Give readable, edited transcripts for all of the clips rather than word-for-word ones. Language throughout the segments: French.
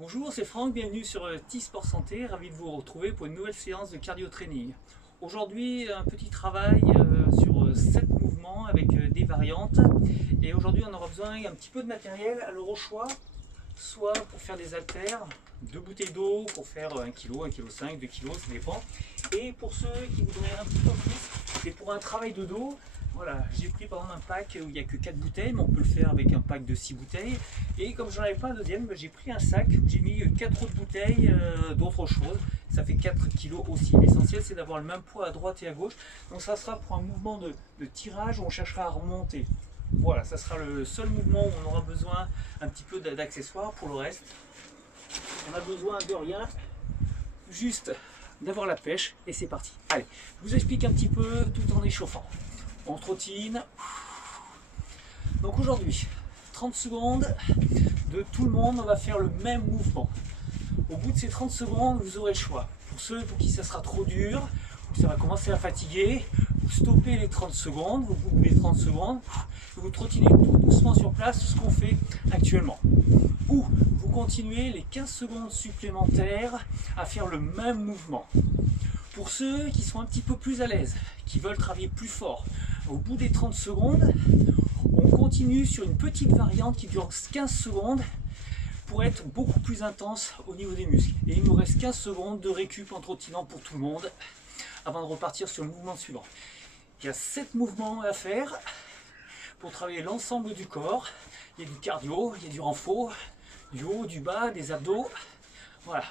Bonjour, c'est Franck, bienvenue sur T-Sport Santé, ravi de vous retrouver pour une nouvelle séance de cardio training. Aujourd'hui, un petit travail sur 7 mouvements avec des variantes. Et aujourd'hui, on aura besoin d'un petit peu de matériel, alors au choix, soit pour faire des haltères, 2 bouteilles d'eau pour faire 1 kg, 1,5 kg, 2 kg, ça dépend. Et pour ceux qui voudraient un petit peu plus, et pour un travail de dos, voilà, j'ai pris par exemple un pack où il n'y a que 4 bouteilles, mais on peut le faire avec un pack de 6 bouteilles. Et comme j'en avais pas un deuxième, j'ai pris un sac où j'ai mis 4 autres bouteilles d'autres choses. Ça fait 4 kg aussi. L'essentiel, c'est d'avoir le même poids à droite et à gauche. Donc ça sera pour un mouvement de tirage où on cherchera à remonter. Voilà, ça sera le seul mouvement où on aura besoin un petit peu d'accessoires. Pour le reste, on a besoin de rien, juste d'avoir la pêche et c'est parti. Allez, je vous explique un petit peu tout en échauffant. On trottine. Donc aujourd'hui, 30 secondes de tout le monde, on va faire le même mouvement. Au bout de ces 30 secondes, vous aurez le choix. Pour ceux pour qui ça sera trop dur, où ça va commencer à fatiguer, vous stoppez les 30 secondes, au bout des 30 secondes, vous trottinez tout doucement sur place, ce qu'on fait actuellement. Ou vous continuez les 15 secondes supplémentaires à faire le même mouvement. Pour ceux qui sont un petit peu plus à l'aise, qui veulent travailler plus fort, au bout des 30 secondes, on continue sur une petite variante qui dure 15 secondes pour être beaucoup plus intense au niveau des muscles. Et il nous reste 15 secondes de récup en trottinant pour tout le monde avant de repartir sur le mouvement suivant. Il y a 7 mouvements à faire pour travailler l'ensemble du corps. Il y a du cardio, il y a du renfort, du haut, du bas, des abdos. Voilà,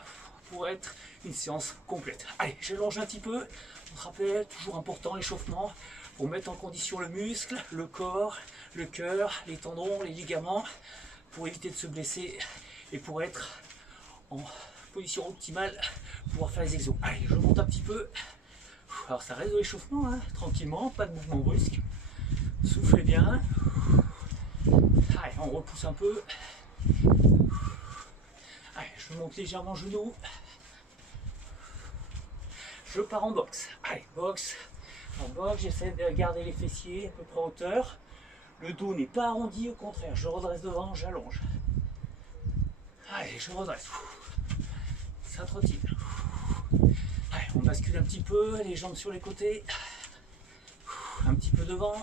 pour être une séance complète. Allez, j'allonge un petit peu. On se rappelle, toujours important l'échauffement pour mettre en condition le muscle, le corps, le cœur, les tendons, les ligaments, pour éviter de se blesser et pour être en position optimale pour pouvoir faire les exos. Allez, je monte un petit peu. Alors ça reste de l'échauffement, hein, tranquillement, pas de mouvement brusque. Soufflez bien. Allez, on repousse un peu. Allez, je monte légèrement genou. Je pars en boxe. Allez, boxe. En boxe, j'essaie de garder les fessiers à peu près en hauteur. Le dos n'est pas arrondi, au contraire, je redresse devant, j'allonge. Allez, je redresse. Ça trottine. Allez, on bascule un petit peu, les jambes sur les côtés. Un petit peu devant.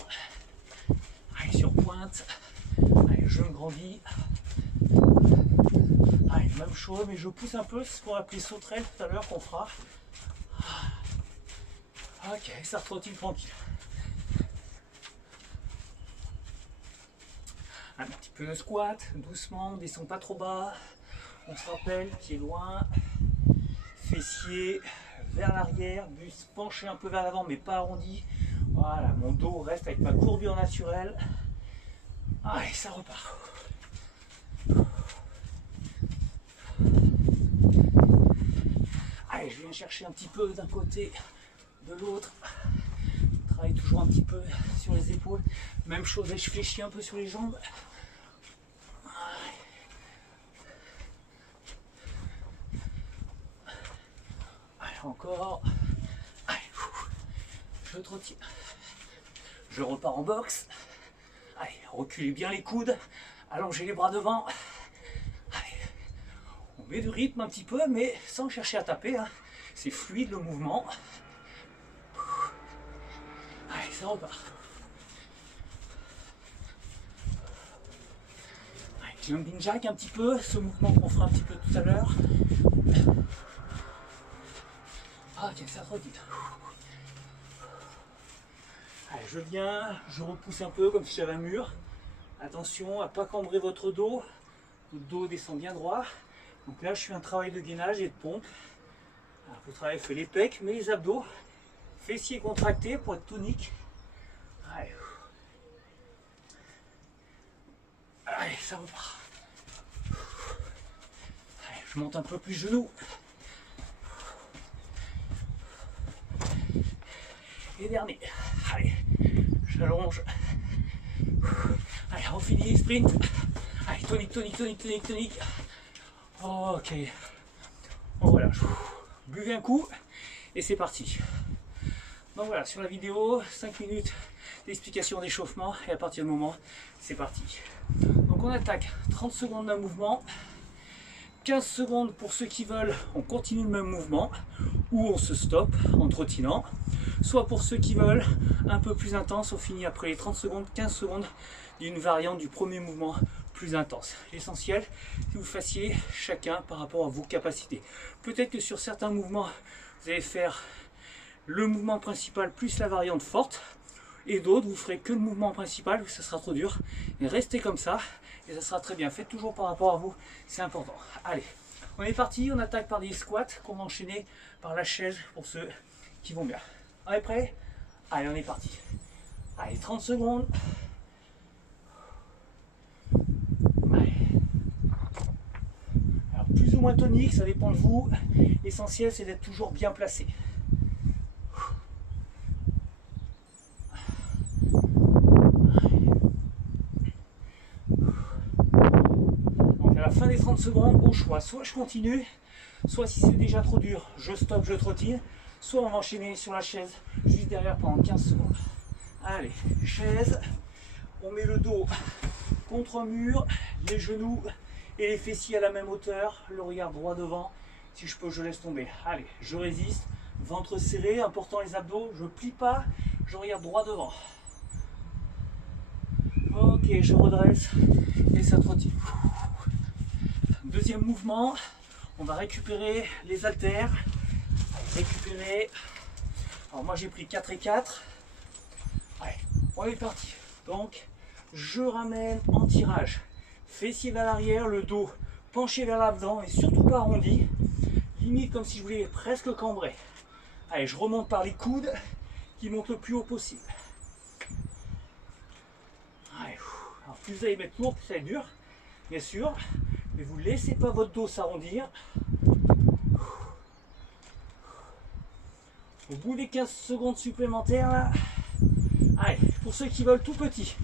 Allez, sur pointe. Allez, je me grandis. Allez, même chose, mais je pousse un peu, c'est ce qu'on a appelé sauterelle tout à l'heure qu'on fera. Ok, ça retrottine tranquille. Un petit peu de squat, doucement, on descend pas trop bas. On se rappelle, pied loin, fessier vers l'arrière, buste penché un peu vers l'avant mais pas arrondi. Voilà, mon dos reste avec ma courbure naturelle. Allez, ça repart. Allez, je viens chercher un petit peu d'un côté, de l'autre. Je travaille toujours un petit peu sur les épaules. Même chose, et je fléchis un peu sur les jambes. Allez, encore. Allez, je trottine. Je repars en boxe. Allez, reculez bien les coudes. Allongez les bras devant. Allez, on met du rythme un petit peu, mais sans chercher à taper. Hein. C'est fluide le mouvement. Allez, ça repart. Allez, jumping jack un petit peu, ce mouvement qu'on fera un petit peu tout à l'heure. Ah, tiens, ça trottine. Allez, je viens, je repousse un peu comme si j'avais un mur. Attention à ne pas cambrer votre dos. Le dos descend bien droit. Donc là, je fais un travail de gainage et de pompe. Vous travaillez fait les pecs, mais les abdos. Fessiers contractés pour être tonique. Allez. Allez, ça repart. Allez, je monte un peu plus genou. Et dernier. Allez, j'allonge. Allez, on finit, sprint. Allez, tonique, tonique, tonique, tonique, tonique. Ok. Bon, voilà. Buvez un coup et c'est parti. Donc voilà, sur la vidéo, 5 minutes d'explication d'échauffement et à partir du moment, c'est parti. Donc on attaque 30 secondes d'un mouvement, 15 secondes pour ceux qui veulent, on continue le même mouvement ou on se stoppe en trottinant. Soit pour ceux qui veulent, un peu plus intense, on finit après les 30 secondes, 15 secondes d'une variante du premier mouvement plus intense. L'essentiel, c'est que vous fassiez chacun par rapport à vos capacités. Peut-être que sur certains mouvements, vous allez faire le mouvement principal plus la variante forte, et d'autres, vous ferez que le mouvement principal, ça sera trop dur. Et restez comme ça, et ça sera très bien. Faites toujours par rapport à vous, c'est important. Allez, on est parti, on attaque par des squats qu'on va enchaîner par la chaise pour ceux qui vont bien. On est prêt? Allez, on est parti. Allez, 30 secondes. Allez. Alors, plus ou moins tonique, ça dépend de vous. L'essentiel, c'est d'être toujours bien placé. Donc, à la fin des 30 secondes, au choix, soit je continue, soit si c'est déjà trop dur, je stoppe, je trottine. Soit on va enchaîner sur la chaise juste derrière pendant 15 secondes. Allez, chaise, on met le dos contre un mur, les genoux et les fessiers à la même hauteur, le regard droit devant. Si je peux, je laisse tomber. Allez, je résiste, ventre serré, important les abdos, je plie pas, je regarde droit devant. Ok, je redresse et ça trottine. Deuxième mouvement, on va récupérer les haltères. Récupérer. Alors moi j'ai pris 4 et 4. Allez, on est parti. Donc je ramène en tirage. Fessier vers l'arrière, le dos penché vers l'avant et surtout pas arrondi. Limite comme si je voulais presque cambrer. Allez, je remonte par les coudes qui montent le plus haut possible. Allez, alors plus vous allez mettre lourd, plus ça va être dur, bien sûr. Mais vous ne laissez pas votre dos s'arrondir. Au bout des 15 secondes supplémentaires, là, allez, pour ceux qui veulent tout petit,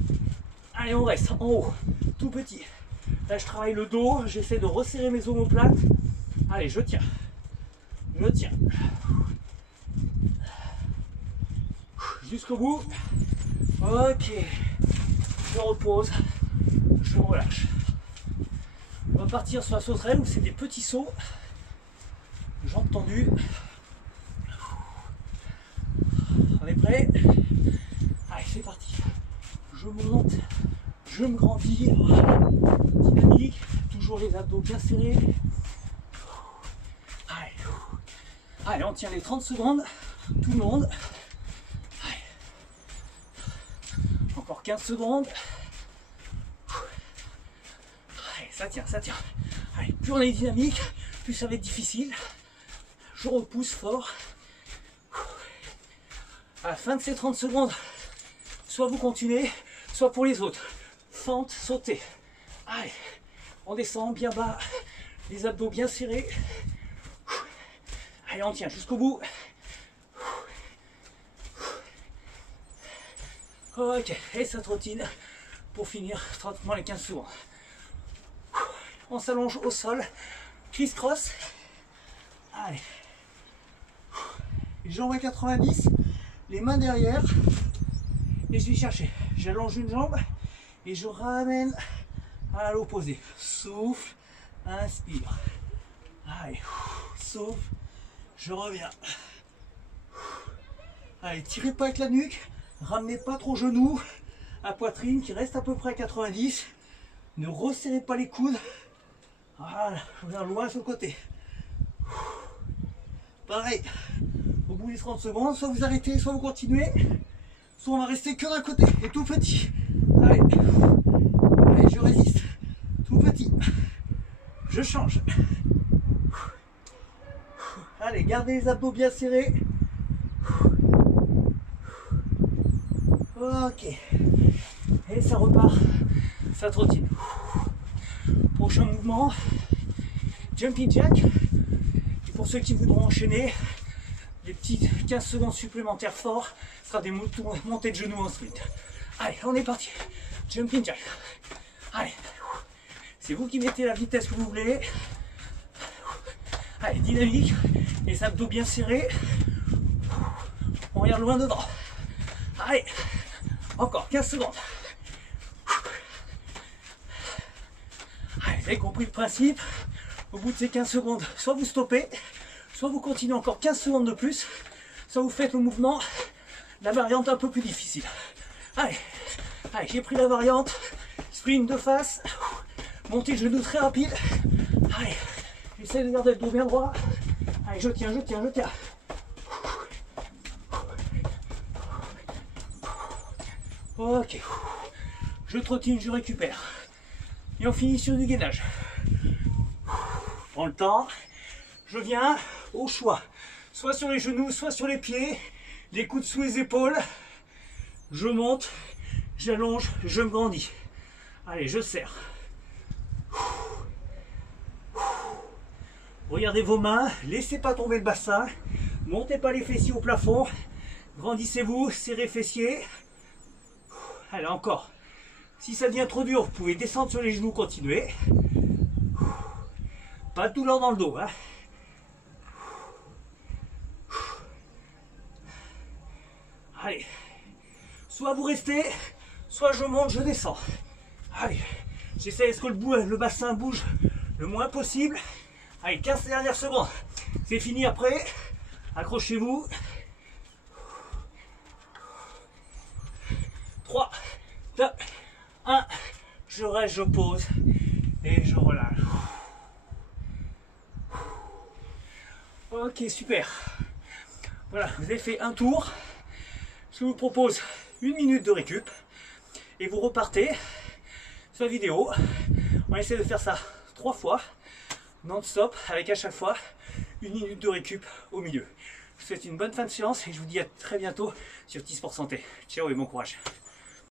allez, on reste en haut, tout petit. Là, je travaille le dos, j'essaie de resserrer mes omoplates. Allez, je tiens, jusqu'au bout. Ok, je repose, je relâche. On va partir sur la sauterelle où c'est des petits sauts, jambes tendues. On est prêt? Allez, c'est parti. Je monte, je me grandis. Dynamique, toujours les abdos bien serrés. Allez, allez, on tient les 30 secondes. Tout le monde. Allez. Encore 15 secondes. Allez, ça tient, ça tient. Allez, plus on est dynamique, plus ça va être difficile. Je repousse fort. À la fin de ces 30 secondes, soit vous continuez, soit pour les autres. Fente, sautez. Allez, on descend bien bas, les abdos bien serrés. Allez, on tient jusqu'au bout. Ok, et ça trottine pour finir tranquillement les 15 secondes. On s'allonge au sol, criss-cross. Allez, les jambes à 90. Les mains derrière et je vais chercher. J'allonge une jambe et je ramène à l'opposé. Souffle, inspire. Allez, souffle, je reviens. Allez, tirez pas avec la nuque, ramenez pas trop genoux, la poitrine qui reste à peu près à 90. Ne resserrez pas les coudes. Voilà, je viens loin sur le côté. Pareil. Au bout des 30 secondes, soit vous arrêtez, soit vous continuez, soit on va rester que d'un côté, et tout petit. Allez, allez, je résiste, tout petit. Je change. Allez, gardez les abdos bien serrés. Ok. Et ça repart, ça trottine. Prochain mouvement, jumping jack. Et pour ceux qui voudront enchaîner, les petits 15 secondes supplémentaires forts, ce sera des montées de genoux en sprint. Allez, on est parti. Jumping jack. Allez, c'est vous qui mettez la vitesse que vous voulez. Allez, dynamique, les abdos bien serrés. On regarde loin dedans. Allez, encore 15 secondes. Allez, vous avez compris le principe. Au bout de ces 15 secondes, soit vous stoppez, soit vous continuez encore 15 secondes de plus, soit vous faites le mouvement, la variante un peu plus difficile. Allez, allez, j'ai pris la variante, sprint de face, montée de genou très rapide. Allez, j'essaie de garder le dos bien droit. Allez, je tiens, je tiens, je tiens. Ok, je trottine, je récupère. Et on finit sur du gainage. Prends le temps. Je viens au choix. Soit sur les genoux, soit sur les pieds. Les coudes sous les épaules. Je monte, j'allonge, je me grandis. Allez, je serre. Regardez vos mains, laissez pas tomber le bassin. Montez pas les fessiers au plafond. Grandissez-vous, serrez fessiers. Allez, encore. Si ça devient trop dur, vous pouvez descendre sur les genoux, continuer. Pas de douleur dans le dos, hein. Allez. Soit vous restez, soit je monte, je descends. Allez. J'essaie à ce que le bassin bouge le moins possible. Allez, 15 dernières secondes. C'est fini après. Accrochez-vous. 3, 2, 1. Je reste, je pose et je relâche. Ok, super. Voilà, vous avez fait un tour. Je vous propose 1 minute de récup et vous repartez sur la vidéo. On essaie de faire ça 3 fois non-stop avec à chaque fois 1 minute de récup au milieu. Je vous souhaite une bonne fin de séance et je vous dis à très bientôt sur 10% Santé. Ciao et bon courage.